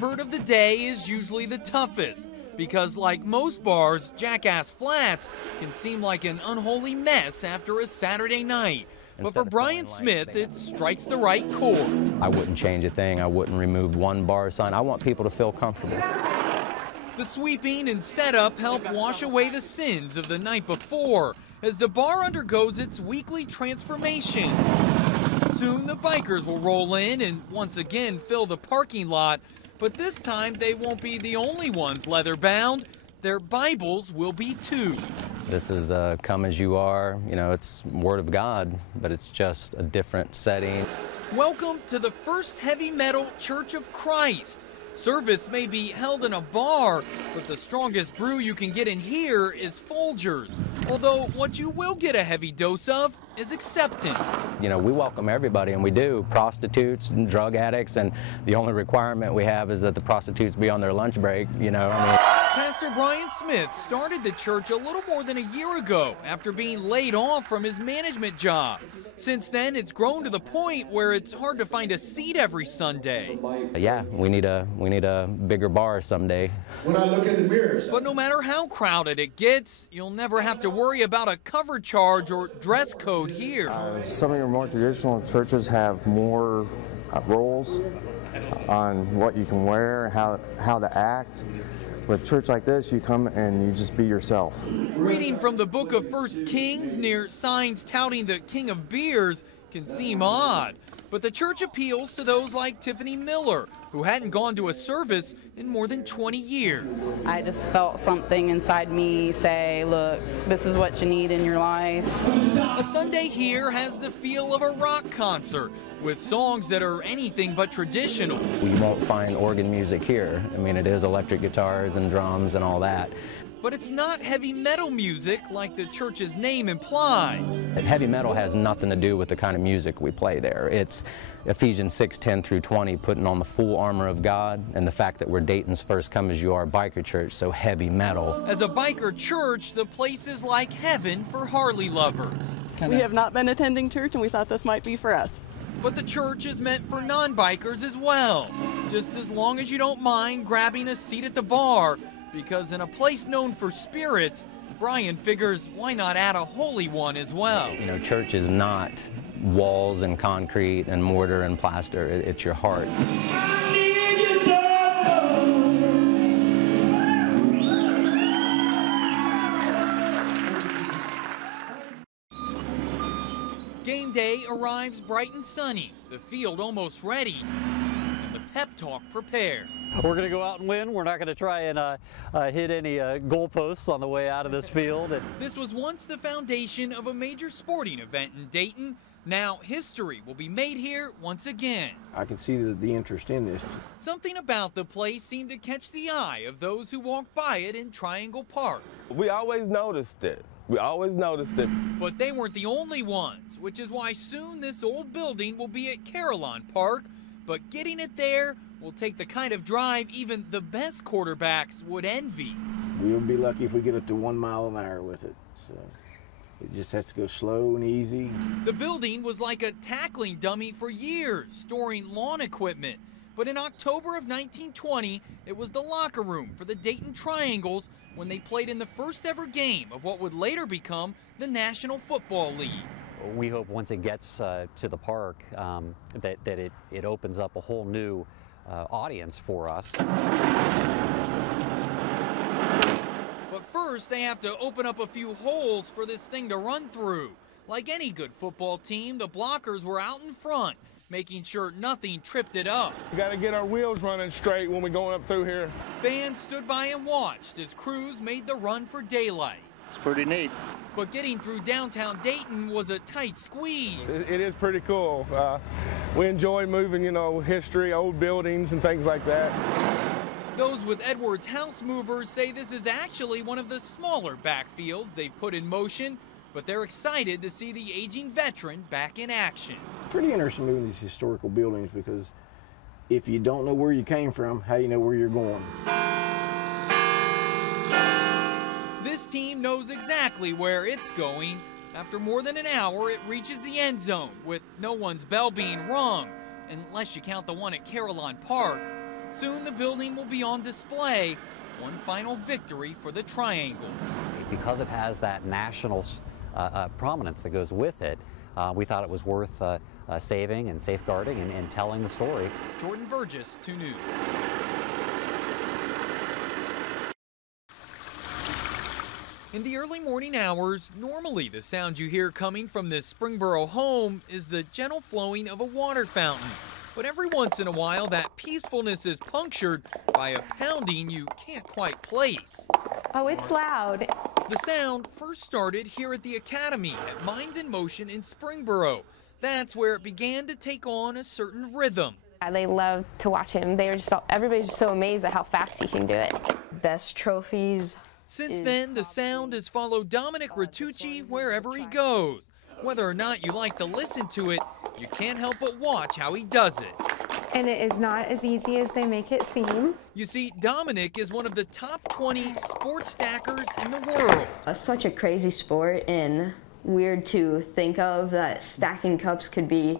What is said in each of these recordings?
convert of the day is usually the toughest, because like most bars, Jackass Flats can seem like an unholy mess after a Saturday night. But for Brian Smith, it strikes the right chord. I wouldn't change a thing. I wouldn't remove one bar sign. I want people to feel comfortable. The sweeping and setup help wash away the sins of the night before as the bar undergoes its weekly transformation. Soon the bikers will roll in and once again fill the parking lot, but this time they won't be the only ones leather-bound. Their Bibles will be too. This is come as you are. You know, it's Word of God, but it's just a different setting. Welcome to the First Heavy Metal Church of Christ. Service may be held in a bar, but the strongest brew you can get in here is Folgers. Although what you will get a heavy dose of is acceptance. You know, we welcome everybody, and we do. Prostitutes and drug addicts, and the only requirement we have is that the prostitutes be on their lunch break, you know. I mean. Pastor Brian Smith started the church a little more than a year ago after being laid off from his management job. Since then, it's grown to the point where it's hard to find a seat every Sunday. Yeah, we need a bigger bar someday. When I look in the mirror. But no matter how crowded it gets, you'll never have to worry about a cover charge or dress code here. Some of your more traditional churches have more rules on what you can wear, how to act. With a church like this, you come and you just be yourself. Reading from the book of 1 Kings near signs touting the king of beers can seem odd, but the church appeals to those like Tiffany Miller, who hadn't gone to a service in more than 20 years. I just felt something inside me say, look, this is what you need in your life. A Sunday here has the feel of a rock concert, with songs that are anything but traditional. You won't find organ music here. I mean, it is electric guitars and drums and all that. But it's not heavy metal music like the church's name implies. Heavy metal has nothing to do with the kind of music we play there. It's Ephesians 6:10 through 20, putting on the full armor of God, and the fact that we're Dayton's first come as you are biker church, so heavy metal. As a biker church, the place is like heaven for Harley lovers. We have not been attending church, and we thought this might be for us. But the church is meant for non-bikers as well, just as long as you don't mind grabbing a seat at the bar, because in a place known for spirits, Brian figures why not add a holy one as well. You know, church is not walls and concrete and mortar and plaster. It's your heart. Game day arrives bright and sunny, the field almost ready, and the pep talk prepared. We're going to go out and win. We're not going to try and hit any goalposts on the way out of this field. This was once the foundation of a major sporting event in Dayton. Now history will be made here once again. I can see the interest in this. Something about the place seemed to catch the eye of those who walked by it in Triangle Park. We always noticed it. We always noticed it. But they weren't the only ones, which is why soon this old building will be at Carillon Park. But getting it there will take the kind of drive even the best quarterbacks would envy. We would be lucky if we get up to 1 mile an hour with it. So it just has to go slow and easy. The building was like a tackling dummy for years, storing lawn equipment. But in October of 1920, it was the locker room for the Dayton Triangles when they played in the first ever game of what would later become the National Football League. We hope once it gets to the park that it opens up a whole new audience for us. But first, they have to open up a few holes for this thing to run through. Like any good football team, the blockers were out in front, making sure nothing tripped it up. We got to get our wheels running straight when we're going up through here. Fans stood by and watched as crews made the run for daylight. It's pretty neat. But getting through downtown Dayton was a tight squeeze. It is pretty cool. We enjoy moving, you know, history, old buildings and things like that. Those with Edwards House Movers say this is actually one of the smaller backfields they've put in motion, but they're excited to see the aging veteran back in action. Pretty interesting moving these historical buildings because if you don't know where you came from, how do you know where you're going? This team knows exactly where it's going. After more than an hour, it reaches the end zone with no one's bell being rung, unless you count the one at Carillon Park. Soon the building will be on display. One final victory for the Triangle. Because it has that national prominence that goes with it, we thought it was worth saving and safeguarding and telling the story. Jordan Burgess, 2 News. In the early morning hours, normally the sound you hear coming from this Springboro home is the gentle flowing of a water fountain. But every once in a while, that peacefulness is punctured by a pounding you can't quite place. Oh, it's loud. The sound first started here at the Academy at Minds in Motion in Springboro. That's where it began to take on a certain rhythm. They love to watch him. Everybody's just so amazed at how fast he can do it. Best trophies. Since then, the sound has followed Dominic Ratucci wherever he goes. Whether or not you like to listen to it, you can't help but watch how he does it. And it is not as easy as they make it seem. You see, Dominic is one of the top 20 sports stackers in the world. It's such a crazy sport and weird to think of that stacking cups could be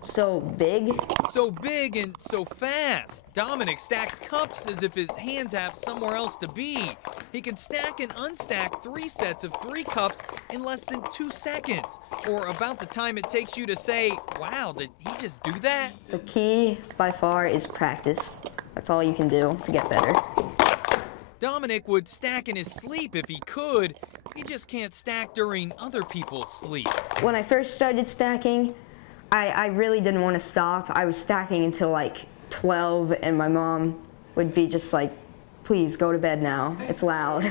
so big. So big and so fast. Dominic stacks cups as if his hands have somewhere else to be. He can stack and unstack 3 sets of 3 cups in less than 2 seconds, or about the time it takes you to say, wow, did he just do that? The key by far is practice. That's all you can do to get better. Dominic would stack in his sleep if he could. He just can't stack during other people's sleep. When I first started stacking, I really didn't want to stop. I was stacking until like 12, and my mom would be just like, please go to bed now, it's loud.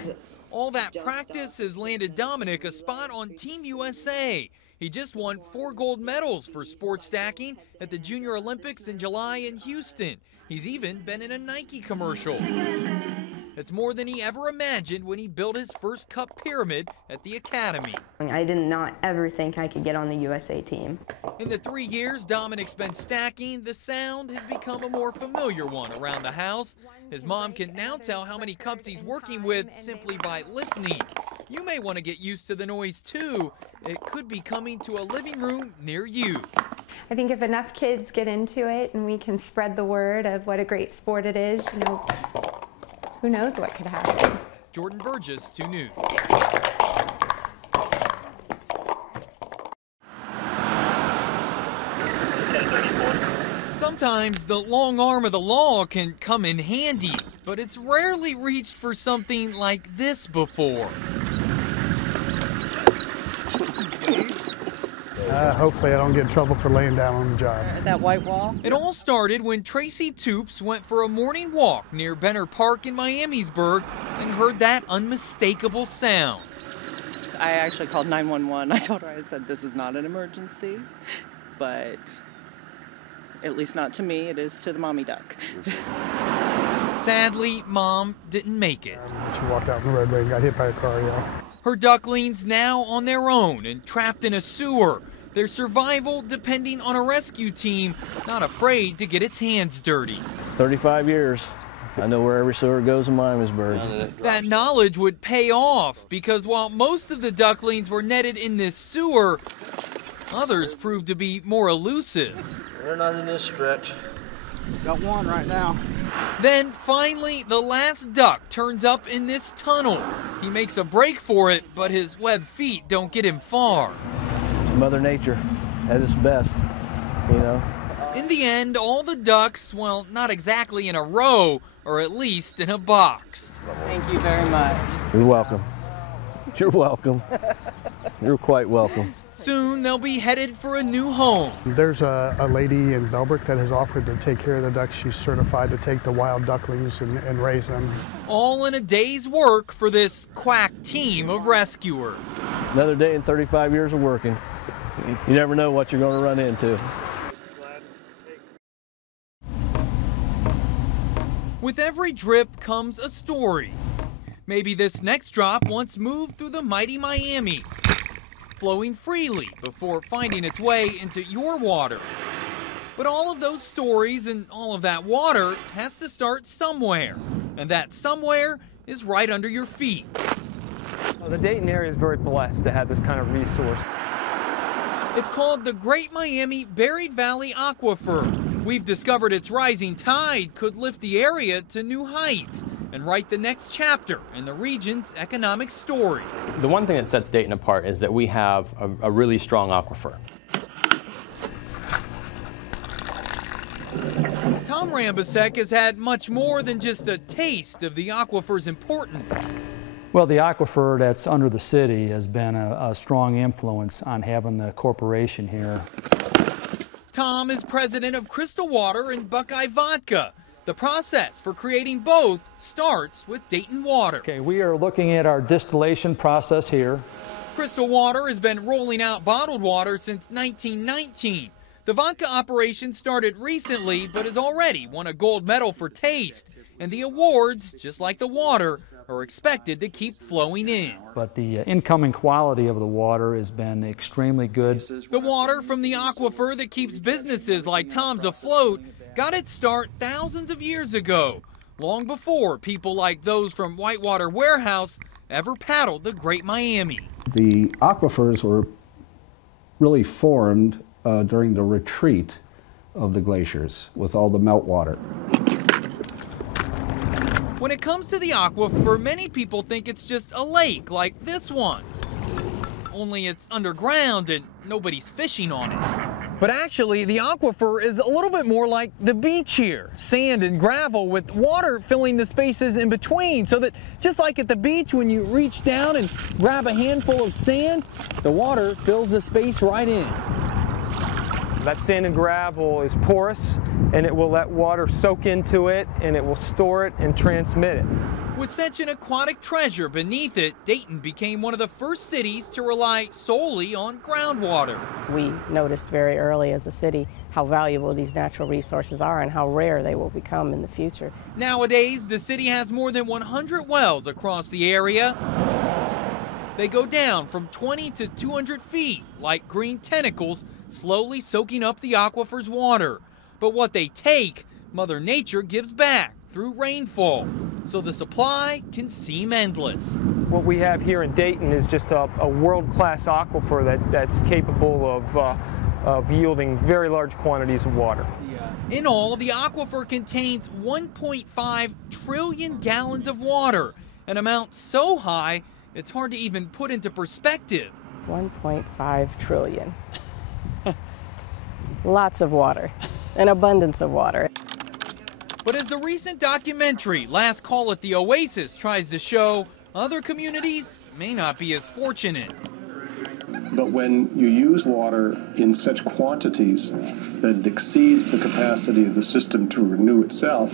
All that practice has landed Dominic a spot on Team USA. He just won 4 gold medals for sports stacking at the Junior Olympics in July in Houston. He's even been in a Nike commercial. It's more than he ever imagined when he built his first cup pyramid at the Academy. I did not ever think I could get on the USA team. In the 3 years Dominic's been stacking, the sound has become a more familiar one around the house. His mom can now tell how many cups he's working with simply by listening. You may want to get used to the noise too. It could be coming to a living room near you. I think if enough kids get into it and we can spread the word of what a great sport it is, you know, who knows what could happen. Jordan Burgess, 2 News. Sometimes the long arm of the law can come in handy, but it's rarely reached for something like this before. Hopefully I don't get in trouble for laying down on the job. That white wall? It all started when Tracy Toops went for a morning walk near Benner Park in Miamisburg and heard that unmistakable sound. I actually called 911. I told her, I said, this is not an emergency, but at least not to me, it is to the mommy duck. Sadly, Mom didn't make it. She walked out in the roadway and got hit by a car, yeah. Her ducklings now on their own and trapped in a sewer. Their survival depending on a rescue team not afraid to get its hands dirty. 35 years. I know where every sewer goes in Miamisburg. That knowledge would pay off because while most of the ducklings were netted in this sewer, others proved to be more elusive. They're not in this stretch. Got one right now. Then finally, the last duck turns up in this tunnel. He makes a break for it, but his webbed feet don't get him far. Mother Nature at its best, you know. In the end, all the ducks, well, not exactly in a row, or at least in a box. Thank you very much. You're welcome. You're welcome. You're quite welcome. Soon they'll be headed for a new home. There's a lady in Bellbrook that has offered to take care of the ducks. She's certified to take the wild ducklings and raise them. All in a day's work for this quack team of rescuers. Another day and 35 years of working. You never know what you're going to run into. With every drip comes a story. Maybe this next drop once moved through the mighty Miami, flowing freely before finding its way into your water. But all of those stories and all of that water has to start somewhere, and that somewhere is right under your feet. Well, the Dayton area is very blessed to have this kind of resource. It's called the Great Miami Buried Valley Aquifer. We've discovered its rising tide could lift the area to new heights and write the next chapter in the region's economic story. The one thing that sets Dayton apart is that we have a really strong aquifer. Tom Rambisek has had much more than just a taste of the aquifer's importance. Well, the aquifer that's under the city has been a strong influence on having the corporation here. Tom is president of Crystal Water and Buckeye Vodka. The process for creating both starts with Dayton water. Okay, we are looking at our distillation process here. Crystal Water has been rolling out bottled water since 1919. The vodka operation started recently, but has already won a gold medal for taste. And the awards, just like the water, are expected to keep flowing in. But the incoming quality of the water has been extremely good. The water from the aquifer that keeps businesses like Tom's afloat got its start thousands of years ago, long before people like those from Whitewater Warehouse ever paddled the Great Miami. The aquifers were really formed during the retreat of the glaciers with all the meltwater. When it comes to the aquifer, many people think it's just a lake like this one. Only it's underground and nobody's fishing on it. But actually, the aquifer is a little bit more like the beach here. Sand and gravel with water filling the spaces in between, so that just like at the beach when you reach down and grab a handful of sand, the water fills the space right in. That sand and gravel is porous, and it will let water soak into it, and it will store it and transmit it. With such an aquatic treasure beneath it, Dayton became one of the first cities to rely solely on groundwater. We noticed very early as a city how valuable these natural resources are and how rare they will become in the future. Nowadays, the city has more than 100 wells across the area. They go down from 20 to 200 feet, like green tentacles, slowly soaking up the aquifer's water. But what they take, Mother Nature gives back through rainfall, so the supply can seem endless. What we have here in Dayton is just a world-class aquifer that's capable of yielding very large quantities of water. In all, the aquifer contains 1.5 trillion gallons of water, an amount so high it's hard to even put into perspective. 1.5 trillion. Lots of water, an abundance of water. But as the recent documentary, Last Call at the Oasis, tries to show, other communities may not be as fortunate. But when you use water in such quantities that it exceeds the capacity of the system to renew itself,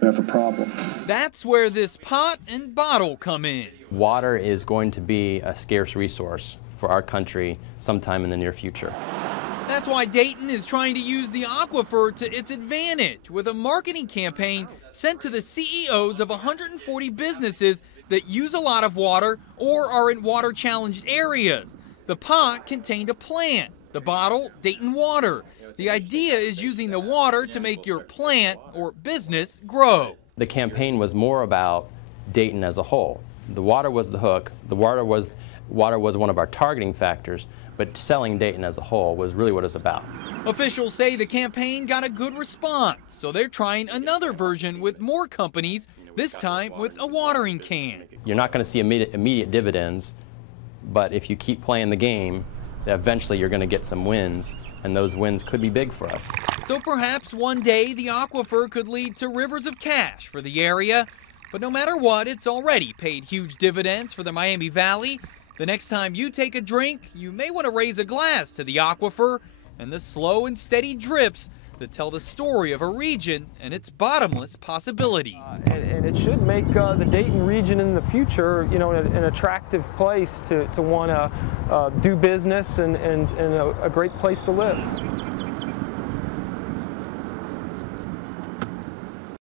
we have a problem. That's where this pot and bottle come in. Water is going to be a scarce resource for our country sometime in the near future. That's why Dayton is trying to use the aquifer to its advantage with a marketing campaign sent to the CEOs of 140 businesses that use a lot of water or are in water-challenged areas. The pot contained a plant, the bottle, Dayton water. The idea is using the water to make your plant or business grow. The campaign was more about Dayton as a whole. The water was the hook, the water was one of our targeting factors, but selling Dayton as a whole was really what it's about. Officials say the campaign got a good response, so they're trying another version with more companies, this time with a watering can. You're not going to see immediate dividends, but if you keep playing the game, eventually you're going to get some wins, and those wins could be big for us. So perhaps one day the aquifer could lead to rivers of cash for the area, but no matter what, it's already paid huge dividends for the Miami Valley. The next time you take a drink, you may want to raise a glass to the aquifer and the slow and steady drips that tell the story of a region and its bottomless possibilities. And it should make the Dayton region in the future, you know, an attractive place to want to do business and a great place to live.